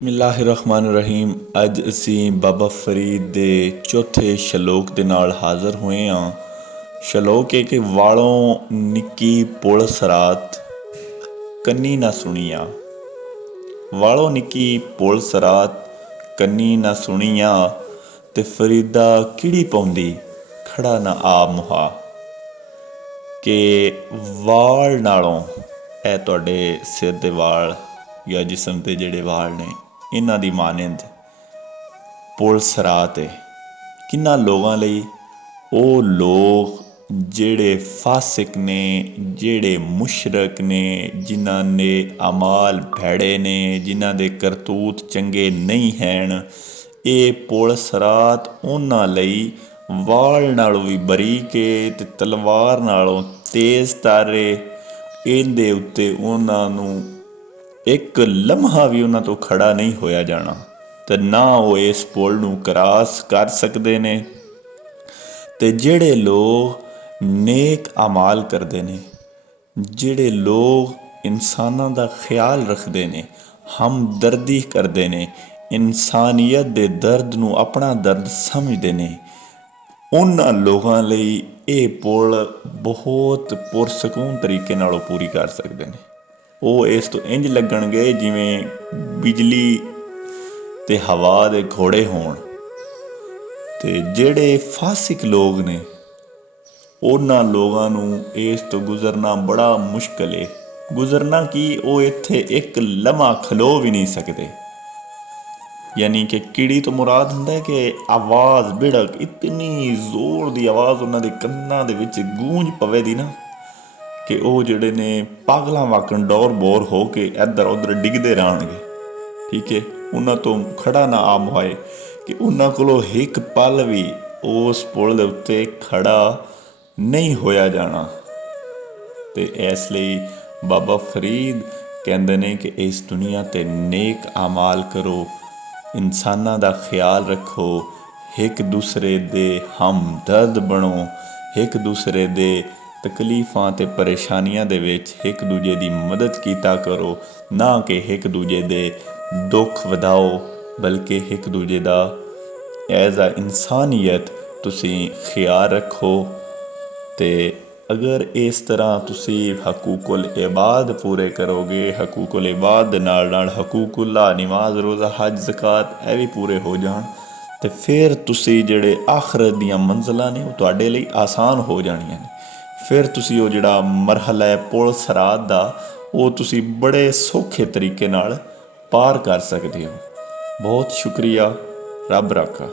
ਬਿਸਮਿਲ੍ਲਾਹਿਰਰਹਿਮਾਨਿਰਰਹੀਮ। ਅੱਜ ਅਸੀਂ ਬਾਬਾ ਫਰੀਦ ਦੇ ਚੌਥੇ ਸ਼ਲੋਕ ਦੇ ਨਾਲ ਹਾਜ਼ਰ ਹੋਏ ਹਾਂ। ਸ਼ਲੋਕ ਹੈ ਕਿ ਵਾਲੋਂ ਨਿੱਕੀ ਪੁਲਿਸ ਰਾਤ ਕੰਨੀ ਨਾ ਸੁਣੀਆਂ। ਵਾਲੋਂ ਨਿੱਕੀ ਪੁਲਿਸ ਰਾਤ ਕੰਨੀ ਨਾ ਸੁਣੀਆਂ, ਤੇ ਫਰੀਦਾ ਕਿਹੜੀ ਪਾਉਂਦੀ ਖੜਾ ਨਾ ਆ ਮੁਹਾ। ਕਿ ਵਾਲ ਨਾਲੋਂ, ਇਹ ਤੁਹਾਡੇ ਸਿਰ ਦੇ ਵਾਲ ਜਾਂ ਜਿਸਮ 'ਤੇ ਜਿਹੜੇ ਵਾਲ ਨੇ, ਇਹਨਾਂ ਦੀ ਮਾਨੰਦ ਪੁਲਿਸ ਰਾਤ ਹੈ ਕਿੰਨਾ ਲੋਕਾਂ ਲਈ। ਉਹ ਲੋਕ ਜਿਹੜੇ ਫਾਸਿਕ ਨੇ, ਜਿਹੜੇ ਮੁਸ਼ਰਕ ਨੇ, ਜਿਨ੍ਹਾਂ ਦੇ ਅਮਾਲ ਭੈੜੇ ਨੇ, ਜਿਨ੍ਹਾਂ ਦੇ ਕਰਤੂਤ ਚੰਗੇ ਨਹੀਂ ਹਨ, ਇਹ ਪੁਲਿਸ ਰਾਤ ਉਹਨਾਂ ਲਈ ਵਾਲ ਨਾਲੋਂ ਵੀ ਬਰੀਕ ਹੈ ਅਤੇ ਤਲਵਾਰ ਨਾਲੋਂ ਤੇਜ਼ ਤਾਰੇ। ਇਹਦੇ ਉੱਤੇ ਉਹਨਾਂ ਨੂੰ ਇੱਕ ਲਮਹਾ ਵੀ ਉਹਨਾਂ ਤੋਂ ਖੜਾ ਨਹੀਂ ਹੋਇਆ ਜਾਣਾ, ਅਤੇ ਨਾ ਉਹ ਇਸ ਪੁਲ ਨੂੰ ਕਰਾਸ ਕਰ ਸਕਦੇ ਨੇ। ਅਤੇ ਜਿਹੜੇ ਲੋਕ ਨੇਕ ਅਮਾਲ ਕਰਦੇ ਨੇ, ਜਿਹੜੇ ਲੋਕ ਇਨਸਾਨਾਂ ਦਾ ਖਿਆਲ ਰੱਖਦੇ ਨੇ, ਹਮਦਰਦੀ ਕਰਦੇ ਨੇ, ਇਨਸਾਨੀਅਤ ਦੇ ਦਰਦ ਨੂੰ ਆਪਣਾ ਦਰਦ ਸਮਝਦੇ ਨੇ, ਉਹਨਾਂ ਲੋਕਾਂ ਲਈ ਇਹ ਪੁਲ ਬਹੁਤ ਪੁਰਸਕੂਨ ਤਰੀਕੇ ਨਾਲੋਂ ਪੂਰੀ ਕਰ ਸਕਦੇ ਨੇ। ਉਹ ਇਸ ਤੋਂ ਇੰਝ ਲੱਗਣਗੇ ਜਿਵੇਂ ਬਿਜਲੀ ਅਤੇ ਹਵਾ ਦੇ ਘੋੜੇ ਹੋਣ। ਅਤੇ ਜਿਹੜੇ ਫਾਸਿਕ ਲੋਕ ਨੇ, ਉਹਨਾਂ ਲੋਕਾਂ ਨੂੰ ਇਸ ਤੋਂ ਗੁਜ਼ਰਨਾ ਬੜਾ ਮੁਸ਼ਕਿਲ ਹੈ। ਗੁਜ਼ਰਨਾ ਕੀ, ਉਹ ਇੱਥੇ ਇੱਕ ਲਮਹਾ ਖਲੋ ਵੀ ਨਹੀਂ ਸਕਦੇ। ਯਾਨੀ ਕਿ ਕੀੜੀ ਤੋਂ ਮੁਰਾਦ ਹੁੰਦਾ ਕਿ ਆਵਾਜ਼ ਬਿੜਕ, ਇਤਨੀ ਜ਼ੋਰ ਦੀ ਆਵਾਜ਼ ਉਹਨਾਂ ਦੇ ਕੰਨਾਂ ਦੇ ਵਿੱਚ ਗੂੰਜ ਪਵੇ ਦੀ ਨਾ, ਕਿ ਉਹ ਜਿਹੜੇ ਨੇ ਪਾਗਲਾਂ ਵਾਕਣ ਡੋਰ ਬੋਰ ਹੋ ਕੇ ਇੱਧਰ ਉੱਧਰ ਡਿੱਗਦੇ ਰਹਿਣਗੇ। ਠੀਕ ਹੈ, ਉਹਨਾਂ ਤੋਂ ਖੜਾ ਨਾ ਆ ਮੁਹਾਏ, ਕਿ ਉਹਨਾਂ ਕੋਲੋਂ ਇੱਕ ਪਲ ਵੀ ਉਸ ਪੁਲ ਦੇ ਉੱਤੇ ਖੜਾ ਨਹੀਂ ਹੋਇਆ ਜਾਣਾ। ਅਤੇ ਇਸ ਲਈ ਬਾਬਾ ਫਰੀਦ ਕਹਿੰਦੇ ਨੇ ਕਿ ਇਸ ਦੁਨੀਆ 'ਤੇ ਨੇਕ ਅਮਾਲ ਕਰੋ, ਇਨਸਾਨਾਂ ਦਾ ਖਿਆਲ ਰੱਖੋ, ਇੱਕ ਦੂਸਰੇ ਦੇ ਹਮਦਰਦ ਬਣੋ, ਇੱਕ ਦੂਸਰੇ ਦੇ ਤਕਲੀਫਾਂ ਅਤੇ ਪਰੇਸ਼ਾਨੀਆਂ ਦੇ ਵਿੱਚ ਇੱਕ ਦੂਜੇ ਦੀ ਮਦਦ ਕੀਤਾ ਕਰੋ, ਨਾ ਕਿ ਇੱਕ ਦੂਜੇ ਦੇ ਦੁੱਖ ਵਧਾਓ, ਬਲਕਿ ਇੱਕ ਦੂਜੇ ਦਾ ਐਜ਼ ਆ ਇਨਸਾਨੀਅਤ ਤੁਸੀਂ ਖਿਆਲ ਰੱਖੋ। ਅਤੇ ਅਗਰ ਇਸ ਤਰ੍ਹਾਂ ਤੁਸੀਂ ਹਕੂਕੁਲ ਇਬਾਦ ਪੂਰੇ ਕਰੋਗੇ, ਹਕੂਕੁਲ ਇਬਾਦ ਦੇ ਨਾਲ ਨਾਲ ਹਕੂਕੁੱਲਾ, ਨਮਾਜ਼, ਰੋਜ਼ਾ, ਹੱਜ, ਜ਼ਕਾਤ, ਇਹ ਵੀ ਪੂਰੇ ਹੋ ਜਾਣ, ਅਤੇ ਫਿਰ ਤੁਸੀਂ ਜਿਹੜੇ ਆਖਰਤ ਦੀਆਂ ਮੰਜ਼ਿਲਾਂ ਨੇ ਉਹ ਤੁਹਾਡੇ ਲਈ ਆਸਾਨ ਹੋ ਜਾਣੀਆਂ ਨੇ। ਫਿਰ ਤੁਸੀਂ ਉਹ ਜਿਹੜਾ ਮਰਹਲਾ ਹੈ ਪੁਲ ਸਿਰਾਤ ਦਾ, ਉਹ ਤੁਸੀਂ ਬੜੇ ਸੌਖੇ ਤਰੀਕੇ ਨਾਲ ਪਾਰ ਕਰ ਸਕਦੇ ਹੋ। ਬਹੁਤ ਸ਼ੁਕਰੀਆ। ਰੱਬ ਰਾਖਾ।